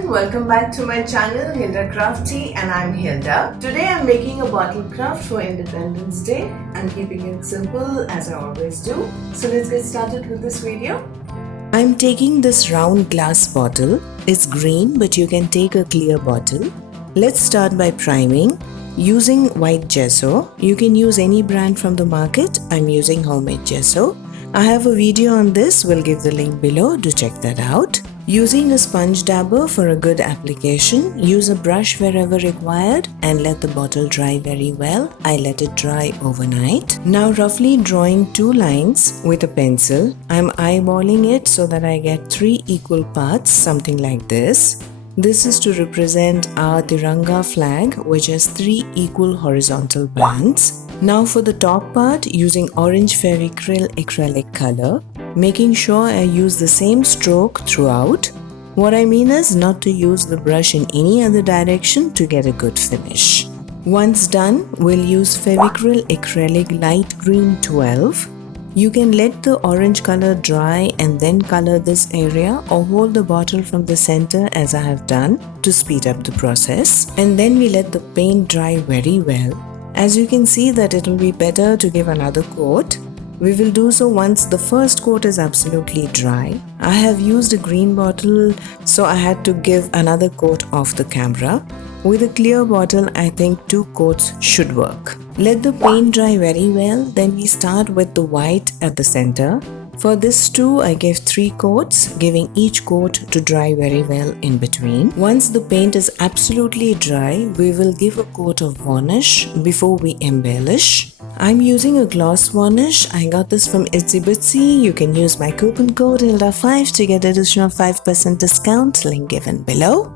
everyone, welcome back to my channel HILDACRAFTY and I'm Hilda. Today I'm making a bottle craft for Independence Day. I'm keeping it simple as I always do. So let's get started with this video. I'm taking this round glass bottle. It's green but you can take a clear bottle. Let's start by priming. Using white gesso. You can use any brand from the market. I'm using homemade gesso. I have a video on this, we'll give the link below to check that out. Using a sponge dabber for a good application, use a brush wherever required and let the bottle dry very well. I let it dry overnight. Now roughly drawing 2 lines with a pencil. I'm eyeballing it so that I get 3 equal parts, something like this. This is to represent our Tiranga flag, which has 3 equal horizontal bands. Now for the top part, using orange Fevicryl acrylic color, making sure I use the same stroke throughout. What I mean is not to use the brush in any other direction to get a good finish. Once done, we'll use Fevicryl acrylic light green 12. You can let the orange color dry and then color this area or hold the bottle from the center as I have done to speed up the process. And then we let the paint dry very well. As you can see that it will be better to give another coat. We will do so once the first coat is absolutely dry. I have used a green bottle, so I had to give another coat off the camera. With a clear bottle, I think 2 coats should work. Let the paint dry very well, then we start with the white at the center. For this too, I gave 3 coats, giving each coat to dry very well in between. Once the paint is absolutely dry, we will give a coat of varnish before we embellish. I'm using a gloss varnish. I got this from Itsy Bitsy. You can use my coupon code HILDA5 to get additional 5% discount, link given below.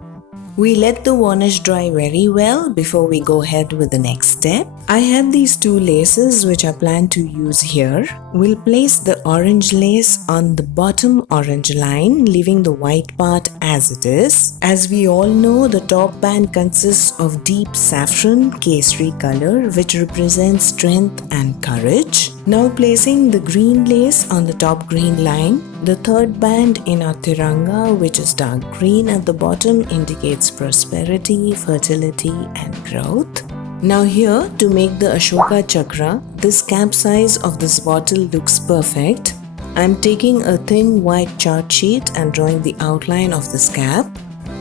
We let the varnish dry very well before we go ahead with the next step. I have these 2 laces which I plan to use here. We'll place the orange lace on the bottom orange line, leaving the white part as it is. As we all know, the top band consists of deep saffron kesari color which represents strength and courage. Now placing the green lace on the top green line. The third band in our Tiranga, which is dark green at the bottom, indicates prosperity, fertility and growth. Now here, to make the Ashoka Chakra, this cap size of this bottle looks perfect. I'm taking a thin white chart sheet and drawing the outline of this cap.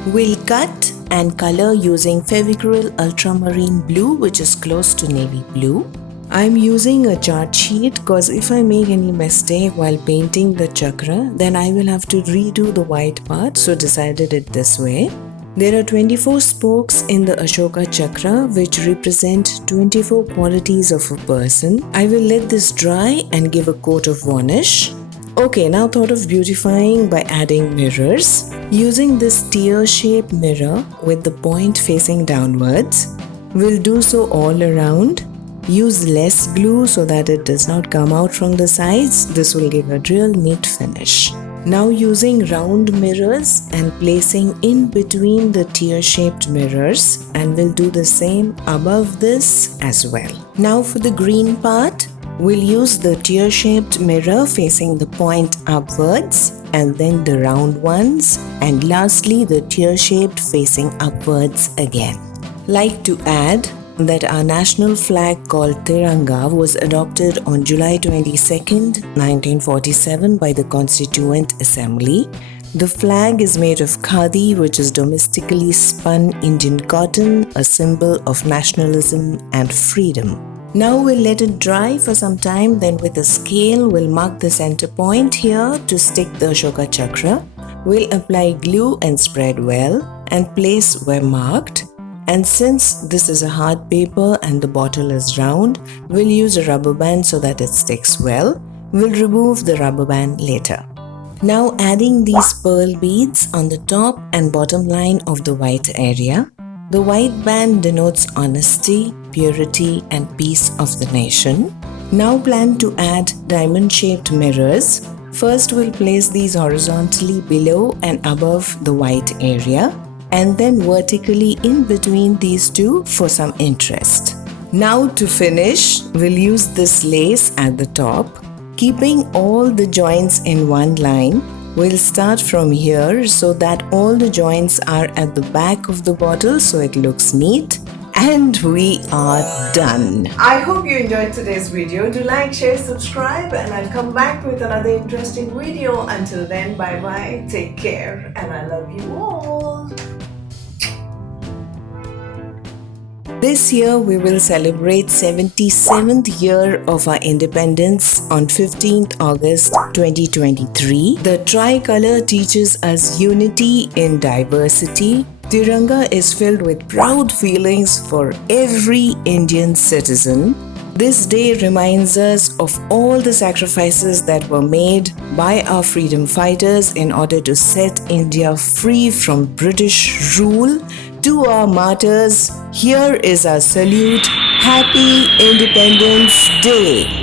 We'll cut and color using Fevicryl Ultramarine Blue, which is close to navy blue. I'm using a chart sheet because if I make any mistake while painting the chakra, then I will have to redo the white part, so decided it this way. There are 24 spokes in the Ashoka Chakra which represent 24 qualities of a person. I will let this dry and give a coat of varnish. Okay, now thought of beautifying by adding mirrors. Using this tear-shaped mirror with the point facing downwards. We'll do so all around. Use less glue so that it does not come out from the sides. This will give a real neat finish. Now using round mirrors and placing in between the tear-shaped mirrors, and we'll do the same above this as well. Now for the green part, we'll use the tear-shaped mirror facing the point upwards and then the round ones, and lastly the tear-shaped facing upwards again. Like to add that our national flag called Tiranga was adopted on July 22nd, 1947 by the Constituent Assembly. The flag is made of khadi, which is domestically spun Indian cotton, a symbol of nationalism and freedom. Now we'll let it dry for some time, then with a scale we'll mark the center point here to stick the Ashoka Chakra. We'll apply glue and spread well and place where marked. And since this is a hard paper and the bottle is round, we'll use a rubber band so that it sticks well. We'll remove the rubber band later. Now adding these pearl beads on the top and bottom line of the white area. The white band denotes honesty, purity and peace of the nation. Now plan to add diamond-shaped mirrors. First we'll place these horizontally below and above the white area, and then vertically in between these two for some interest. Now to finish, we'll use this lace at the top, keeping all the joints in one line. We'll start from here so that all the joints are at the back of the bottle so it looks neat. And we are done. I hope you enjoyed today's video. Do like, share, subscribe, and I'll come back with another interesting video. Until then, bye bye, take care, and I love you all. This year we will celebrate 77th year of our independence on 15th August 2023. The Tricolor teaches us unity in diversity. Tiranga is filled with proud feelings for every Indian citizen. This day reminds us of all the sacrifices that were made by our freedom fighters in order to set India free from British rule. To our martyrs, here is our salute. Happy Independence Day!